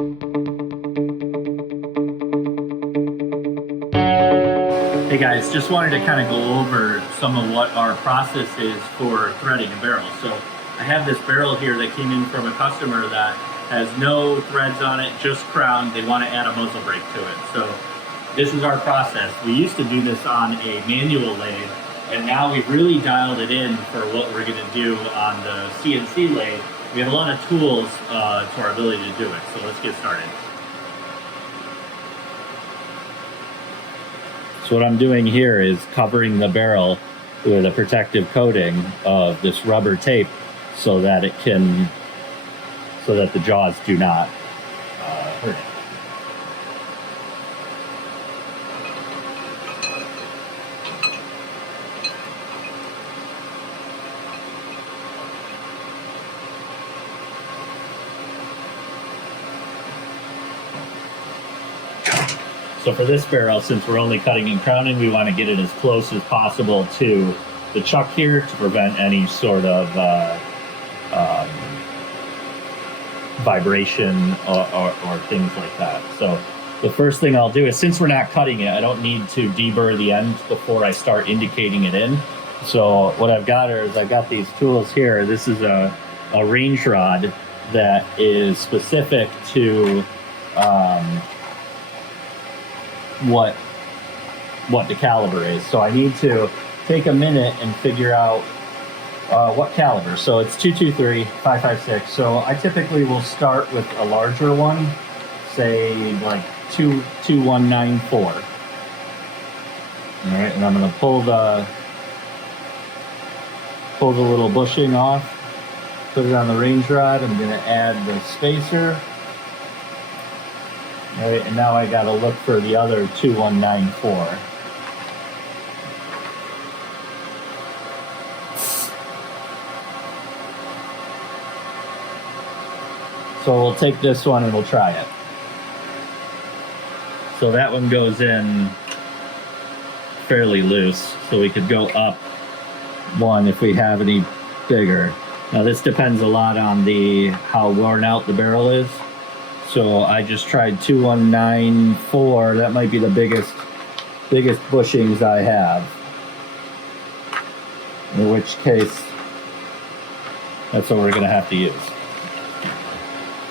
Hey guys, just wanted to kind of go over some of what our process is for threading a barrel. So I have this barrel here that came in from a customer that has no threads on it, just crown. They want to add a muzzle brake to it. So this is our process. We used to do this on a manual lathe, and now we've really dialed it in for what we're going to do on the CNC lathe. We have a lot of tools to our ability to do it. So let's get started. So what I'm doing here is covering the barrel with a protective coating of this rubber tape so that the jaws do not hurt it. So for this barrel, since we're only cutting and crowning, we want to get it as close as possible to the chuck here to prevent any sort of vibration or things like that. So the first thing I'll do is, since we're not cutting it, I don't need to deburr the end before I start indicating it in. So what I've got is I've got these tools here. This is a range rod that is specific to what the caliber is. So I need to take a minute and figure out what caliber. So it's 223, 556. So I typically will start with a larger one, say like 2194. All right, and I'm going to pull the little bushing off, put it on the range rod. I'm going to add the spacer. All right, and now I got to look for the other 2194. So we'll take this one and we'll try it. So that one goes in fairly loose, so we could go up one if we have any bigger. Now this depends a lot on how worn out the barrel is. So I just tried 2194. That might be the biggest bushings I have. In which case, that's what we're gonna have to use.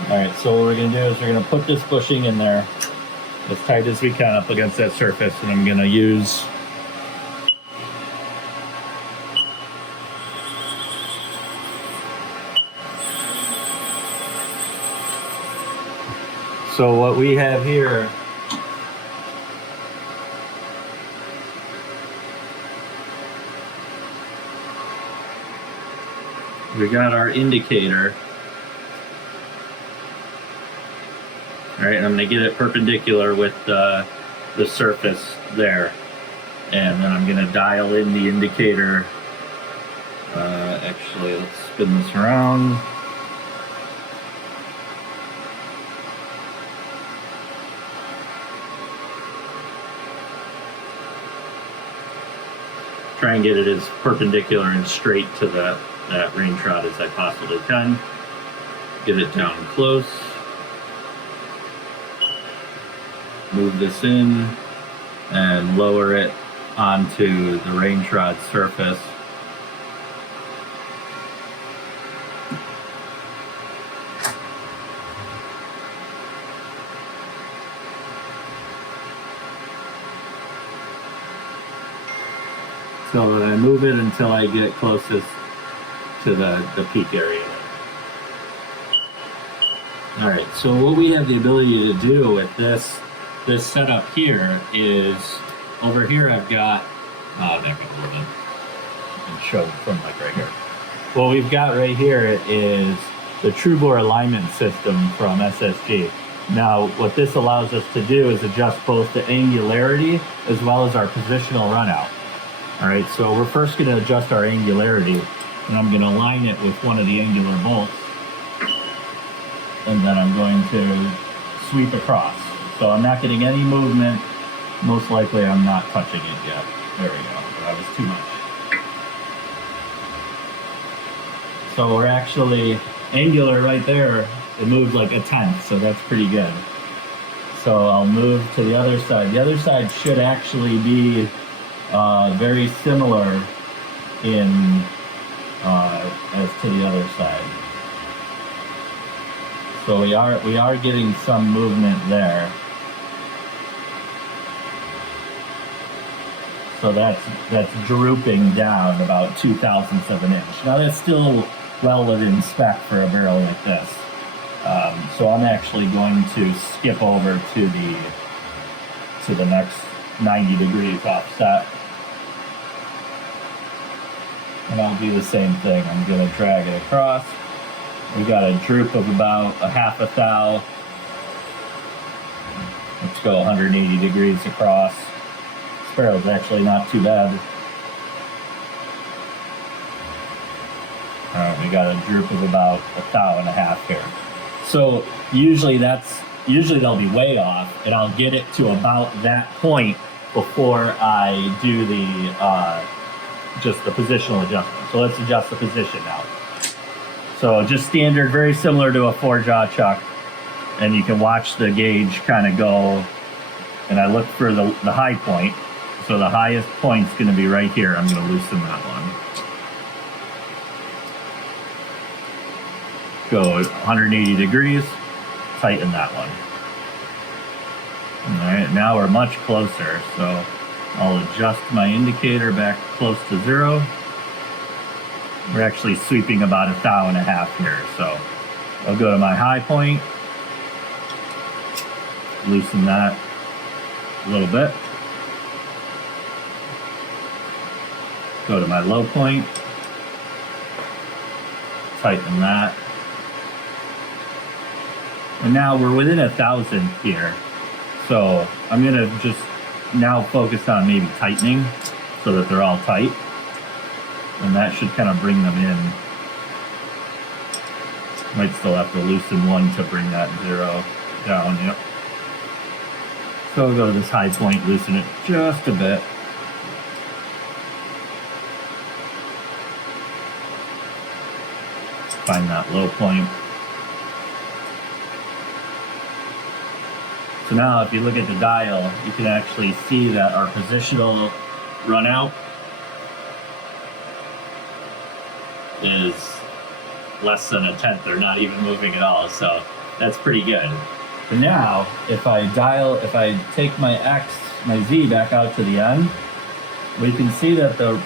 All right, so what we're gonna do is we're gonna put this bushing in there as tight as we can up against that surface, and I'm gonna use so what we have here we got our indicator. All right, and I'm going to get it perpendicular with the surface there. And then I'm going to dial in the indicator. Actually, let's spin this around. Try and get it as perpendicular and straight to that range rod as I possibly can. Get it down close. Move this in and lower it onto the range rod surface. So that I move it until I get closest to the peak area. All right, so what we have the ability to do with this setup here is, over here I've got, back up a little bit and show from like right here. What we've got right here is the TrueBore alignment system from SSG. Now, what this allows us to do is adjust both the angularity as well as our positional runout. All right, so we're first going to adjust our angularity, and I'm going to align it with one of the angular bolts, and then I'm going to sweep across. So I'm not getting any movement. Most likely I'm not touching it yet. There we go. That was too much. So we're actually angular right there It moved like a tenth, so that's pretty good. So I'll move to the other side. The other side should actually be very similar in as to the other side. So we are getting some movement there. So that's drooping down about 2/1000 of an inch. Now that's still well within spec for a barrel like this. So I'm actually going to skip over to the next 90 degrees offset. And I'll do the same thing. I'm going to drag it across. We got a droop of about a half a thou. Let's go 180 degrees across. This barrel's actually not too bad. All right, we got a droop of about a thou and a half here. So usually they'll be way off, and I'll get it to about that point before I do the just the positional adjustment. So let's adjust the position now. So just standard, very similar to a 4-jaw chuck, and you can watch the gauge kind of go. And I look for the high point. So the highest point's going to be right here. I'm going to loosen that one. Go 180 degrees, tighten that one. All right, now we're much closer, so I'll adjust my indicator back close to 0. We're actually sweeping about a thou and a half here, so I'll go to my high point, loosen that a little bit, go to my low point, tighten that. And now we're within 1,000 here. So I'm gonna just now focus on maybe tightening so that they're all tight. And that should kind of bring them in. Might still have to loosen one to bring that 0 down, yep. So I'll go to this high point, loosen it just a bit. Find that low point. So now if you look at the dial, you can actually see that our positional run out is less than a tenth, or not even moving at all. So that's pretty good. But now if I take my X, my Z back out to the end, we can see that the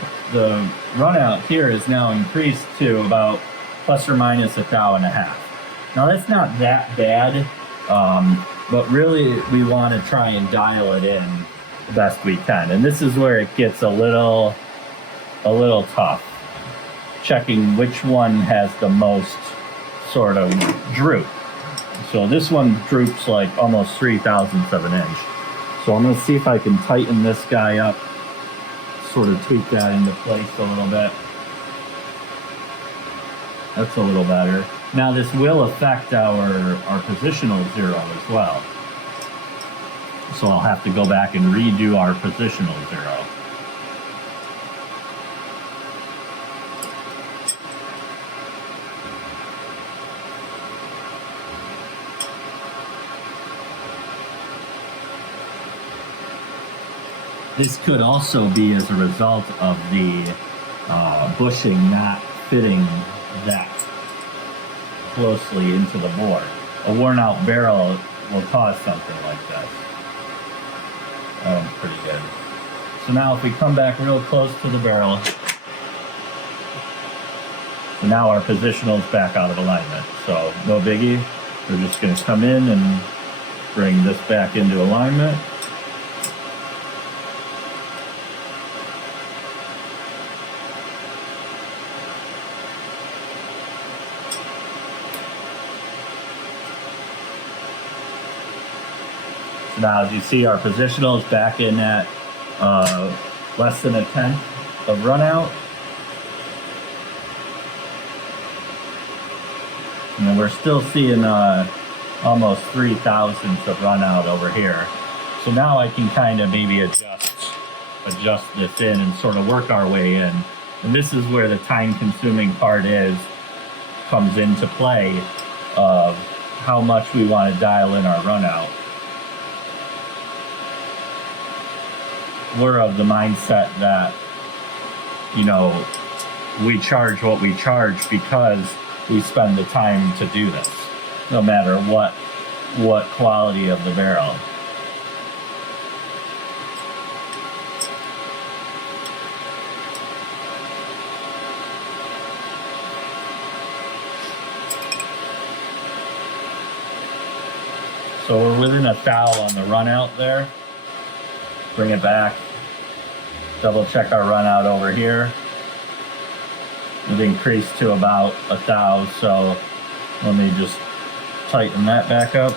run out here is now increased to about plus or minus a thou and a half. Now that's not that bad. But really we want to try and dial it in the best we can. And this is where it gets a little tough, checking which one has the most sort of droop. So this one droops like almost 3/1000 of an inch. So I'm going to see if I can tighten this guy up, sort of tweak that into place a little bit. That's a little better. Now this will affect our positional 0 as well. So I'll have to go back and redo our positional 0. This could also be as a result of the bushing not fitting that closely into the bore. A worn out barrel will cause something like that. Pretty good. So now if we come back real close to the barrel, so now our positional's back out of alignment. So no biggie. We're just going to come in and bring this back into alignment. Now, as you see, our positional is back in at less than a tenth of run out. And we're still seeing almost 3/1000 of run out over here. So now I can kind of maybe adjust this in and sort of work our way in. And this is where the time-consuming part comes into play of how much we want to dial in our runout. We're of the mindset that, you know, we charge what we charge because we spend the time to do this, no matter what quality of the barrel. So we're within a thou on the runout there. Bring it back. Double check our runout over here. It increased to about a thou, so let me just tighten that back up.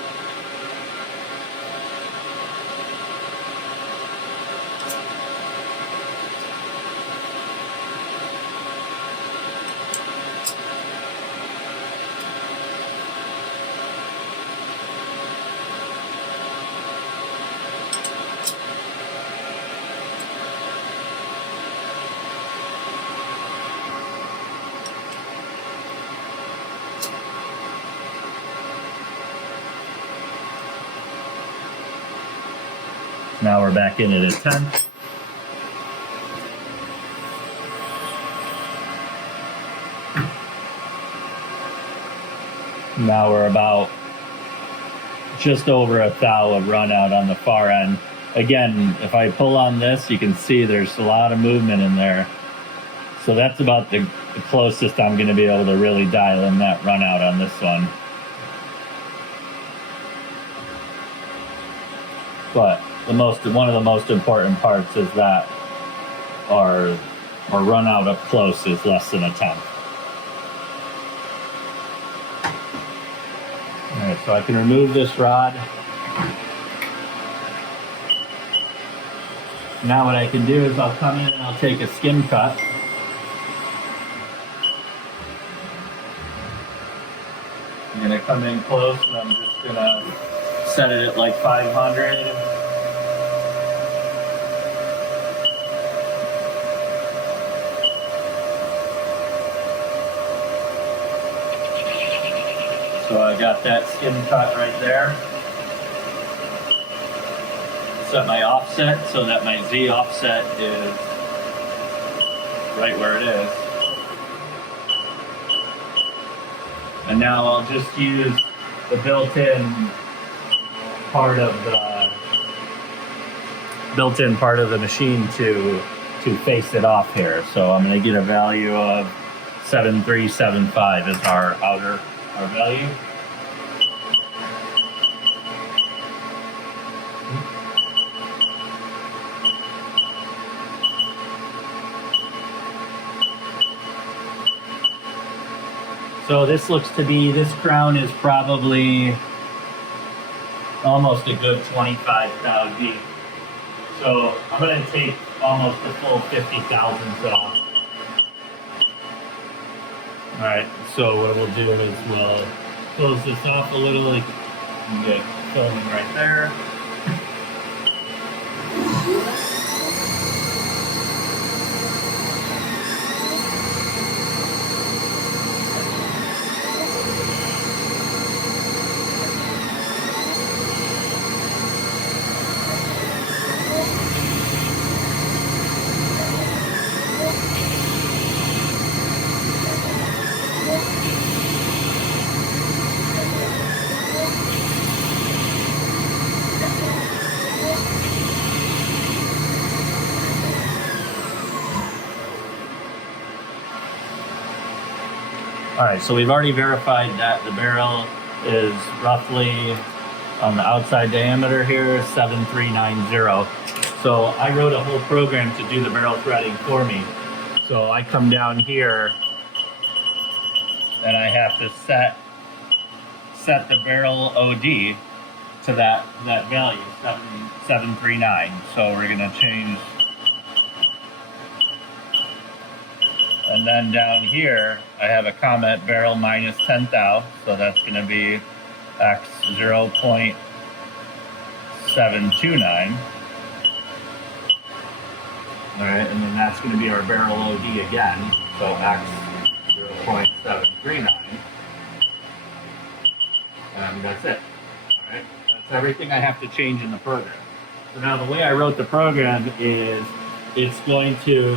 Now we're back in at a 10. Now we're about just over a thou of runout on the far end. Again, if I pull on this, you can see there's a lot of movement in there. So that's about the closest I'm going to be able to really dial in that runout on this one. But one of the most important parts is that our runout up close is less than a 10th. Alright, so I can remove this rod. Now what I can do is I'll come in and I'll take a skim cut. I'm going to come in close and I'm just going to set it at like 500. So I got that skim cut right there. Set my offset so that my Z offset is right where it is. And now I'll just use the built-in part of the machine to face it off here. So I'm going to get a value of 7375 is our value. So this crown is probably almost a good 25 thou deep. So I'm going to take almost a full 50 thousandths off. Alright, so what we'll do is we'll close this off a little and get filming right there. Alright, so we've already verified that the barrel is roughly, on the outside diameter here, 7390. So I wrote a whole program to do the barrel threading for me. So I come down here and I have to set the barrel OD to that value, 739. So we're going to change. And then down here, I have a comment barrel minus 10 thou, so that's going to be X 0.729. All right, and then that's going to be our barrel OD again, so X 0.739. And that's it. All right, that's everything I have to change in the program. So now the way I wrote the program is it's going to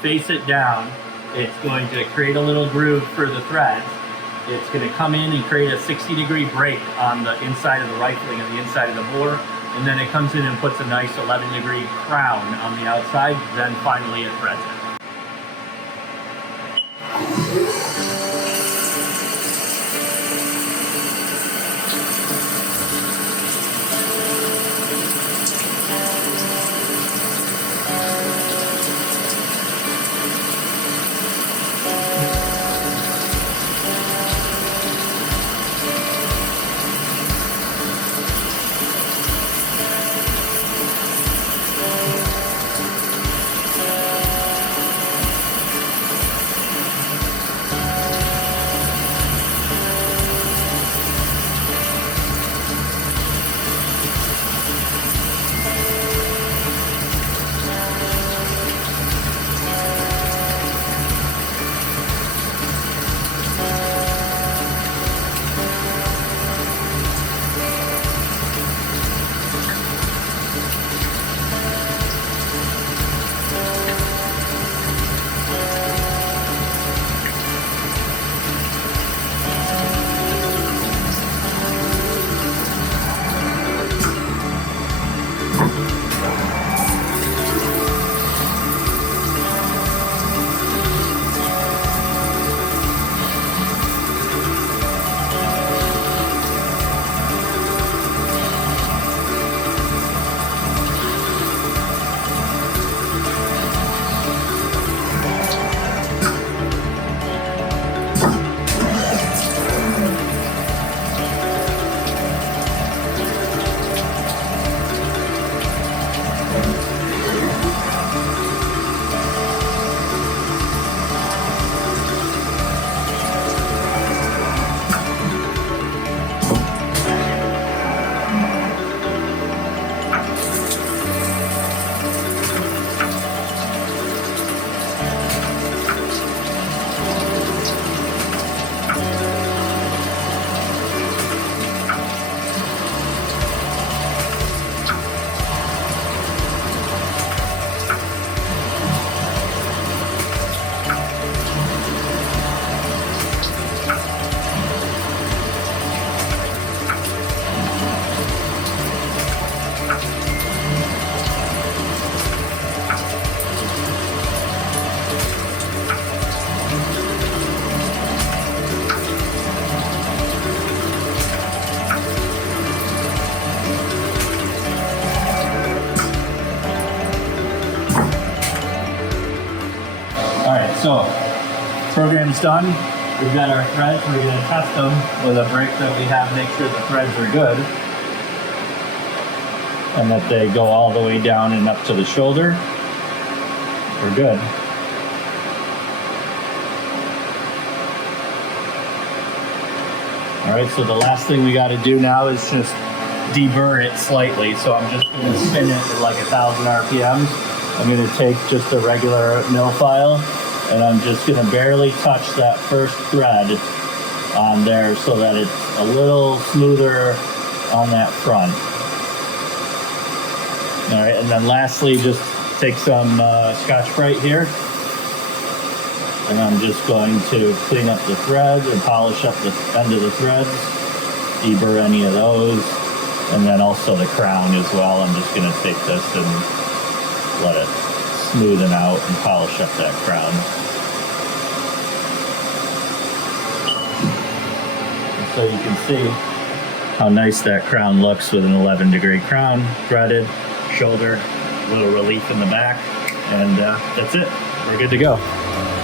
face it down. It's going to create a little groove for the threads. It's going to come in and create a 60-degree break on the inside of the rifling and the inside of the bore. And then it comes in and puts a nice 11-degree crown on the outside. Then finally it threads it. So, program's done. We've got our threads. We're going to test them with a break that we have, make sure the threads are good. And that they go all the way down and up to the shoulder. We're good. Alright, so the last thing we got to do now is just deburr it slightly. So I'm just going to spin it at like 1,000 RPMs. I'm going to take just a regular mill file. And I'm just going to barely touch that first thread on there so that it's a little smoother on that front. All right, and then lastly, just take some Scotch-Brite here. And I'm just going to clean up the threads and polish up the end of the threads, deburr any of those, and then also the crown as well. I'm just going to take this and let it smoothen out and polish up that crown. And so you can see how nice that crown looks with an 11-degree crown, threaded, shoulder, a little relief in the back, and that's it. We're good to go.